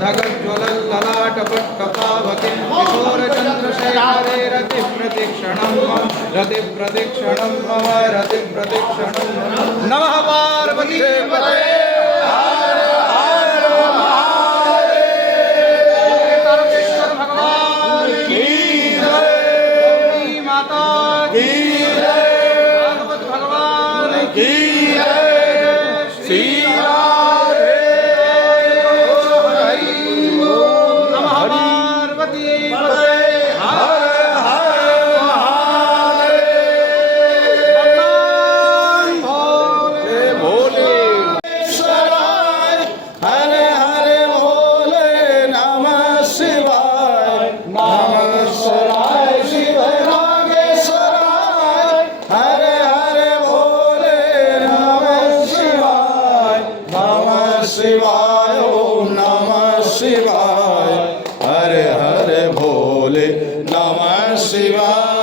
धगज्ज्वलल्ललाटपट्टपावकिं किशोरचन्द्रशेखरे रतिप्रदक्षिणं मम रतिप्रदक्षिणं नमः पार्वतीपतये शिवाय ओम नमः शिवाय हरे हरे भोले नमः शिवाय।